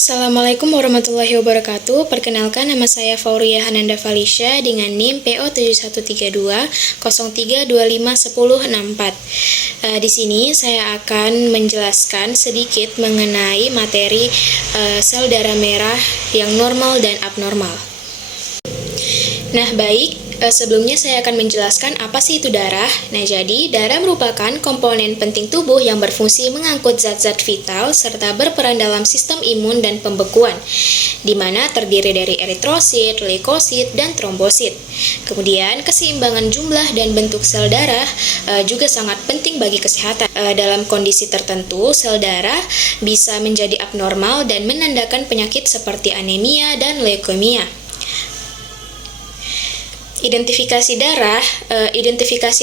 Assalamualaikum warahmatullahi wabarakatuh. Perkenalkan, nama saya Fauria Hananda Falisha dengan NIM PO 7132 03251064. Di sini saya akan menjelaskan sedikit mengenai materi sel darah merah yang normal dan abnormal. Nah, baik. Sebelumnya saya akan menjelaskan apa sih itu darah. Nah, jadi darah merupakan komponen penting tubuh yang berfungsi mengangkut zat-zat vital serta berperan dalam sistem imun dan pembekuan, di mana terdiri dari eritrosit, leukosit, dan trombosit. Kemudian, keseimbangan jumlah dan bentuk sel darah juga sangat penting bagi kesehatan. Dalam kondisi tertentu, sel darah bisa menjadi abnormal dan menandakan penyakit seperti anemia dan leukemia. Identifikasi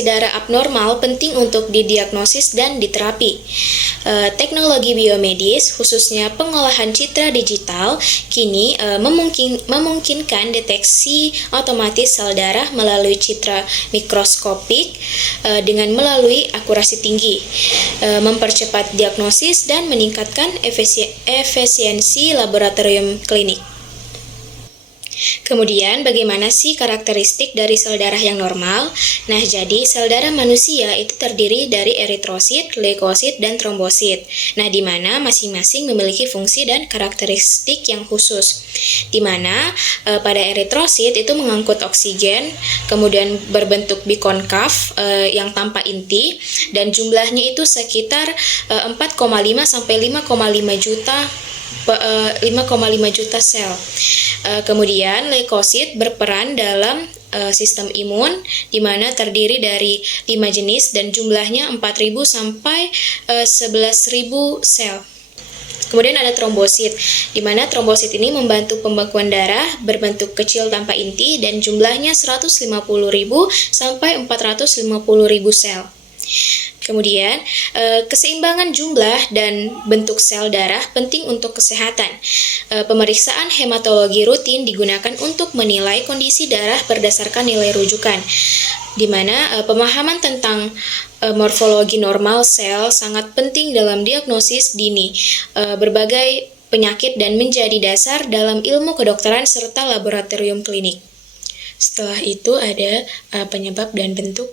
darah abnormal penting untuk didiagnosis dan diterapi. Teknologi biomedis, khususnya pengolahan citra digital, kini memungkinkan deteksi otomatis sel darah melalui citra mikroskopik dengan melalui akurasi tinggi, mempercepat diagnosis dan meningkatkan efisiensi laboratorium klinik. Kemudian, bagaimana sih karakteristik dari sel darah yang normal? Nah, jadi sel darah manusia itu terdiri dari eritrosit, leukosit, dan trombosit. Nah, di mana masing-masing memiliki fungsi dan karakteristik yang khusus. Di mana pada eritrosit itu mengangkut oksigen, kemudian berbentuk bikonkav yang tanpa inti, dan jumlahnya itu sekitar 4,5 sampai 5,5 juta sel. Kemudian leukosit berperan dalam sistem imun, di mana terdiri dari 5 jenis dan jumlahnya 4.000 sampai 11.000 sel. Kemudian ada trombosit, di mana trombosit ini membantu pembekuan darah berbentuk kecil tanpa inti dan jumlahnya 150.000 sampai 450.000 sel. Kemudian, keseimbangan jumlah dan bentuk sel darah penting untuk kesehatan. Pemeriksaan hematologi rutin digunakan untuk menilai kondisi darah berdasarkan nilai rujukan, di mana pemahaman tentang morfologi normal sel sangat penting dalam diagnosis dini berbagai penyakit dan menjadi dasar dalam ilmu kedokteran serta laboratorium klinik. Setelah itu ada penyebab dan bentuk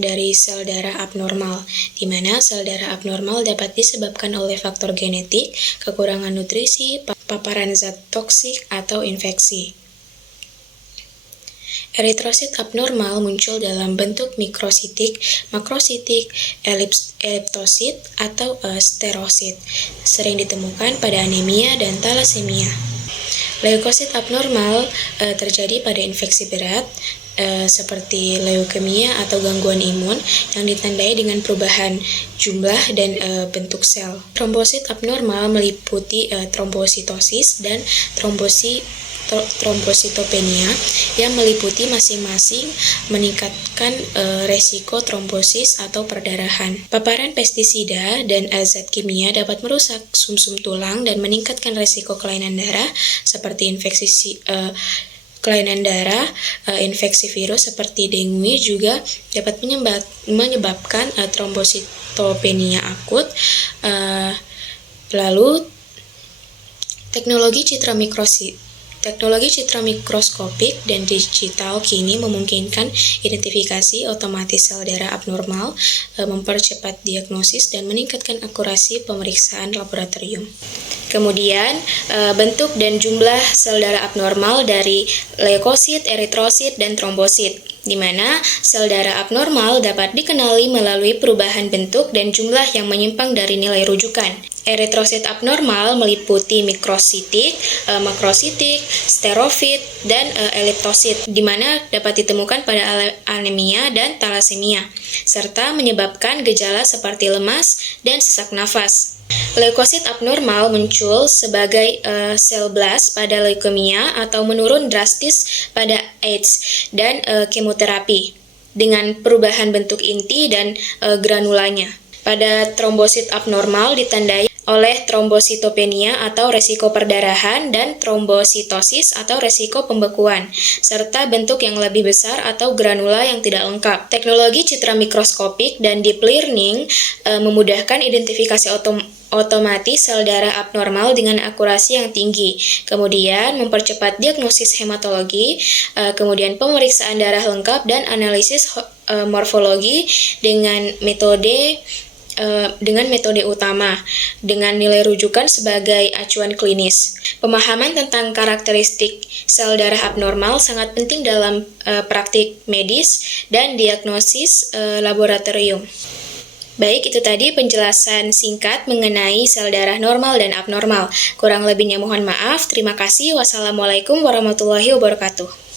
dari sel darah abnormal, di mana sel darah abnormal dapat disebabkan oleh faktor genetik, kekurangan nutrisi, paparan zat toksik, atau infeksi. Eritrosit abnormal muncul dalam bentuk mikrositik, makrositik, eliptosit, atau sterosit. Sering ditemukan pada anemia dan talasemia. Leukosit abnormal terjadi pada infeksi berat, seperti leukemia atau gangguan imun yang ditandai dengan perubahan jumlah dan bentuk sel. Trombosit abnormal meliputi trombositosis dan trombositopenia yang meliputi masing-masing meningkatkan resiko trombosis atau perdarahan. Paparan pestisida dan zat kimia dapat merusak sumsum tulang dan meningkatkan resiko kelainan darah seperti kelainan darah, infeksi virus seperti dengue juga dapat menyebabkan trombositopenia akut. Lalu, teknologi citra mikroskopik dan digital kini memungkinkan identifikasi otomatis sel darah abnormal, mempercepat diagnosis, dan meningkatkan akurasi pemeriksaan laboratorium. Kemudian, bentuk dan jumlah sel darah abnormal dari leukosit, eritrosit, dan trombosit, di mana sel darah abnormal dapat dikenali melalui perubahan bentuk dan jumlah yang menyimpang dari nilai rujukan. Eritrosit abnormal meliputi mikrositik, makrositik, sterofit, dan eliptosit, di mana dapat ditemukan pada anemia dan talasemia, serta menyebabkan gejala seperti lemas dan sesak nafas. Leukosit abnormal muncul sebagai sel blast pada leukemia atau menurun drastis pada AIDS dan kemoterapi dengan perubahan bentuk inti dan granulanya. Pada trombosit abnormal ditandai oleh trombositopenia atau resiko perdarahan dan trombositosis atau resiko pembekuan, serta bentuk yang lebih besar atau granula yang tidak lengkap. Teknologi citra mikroskopik dan deep learning memudahkan identifikasi otomatis sel darah abnormal dengan akurasi yang tinggi. Kemudian mempercepat diagnosis hematologi, kemudian pemeriksaan darah lengkap dan analisis morfologi dengan metode utama dengan nilai rujukan sebagai acuan klinis. Pemahaman tentang karakteristik sel darah abnormal sangat penting dalam praktik medis dan diagnosis laboratorium. Baik, itu tadi penjelasan singkat mengenai sel darah normal dan abnormal. Kurang lebihnya mohon maaf. Terima kasih. Wassalamualaikum warahmatullahi wabarakatuh.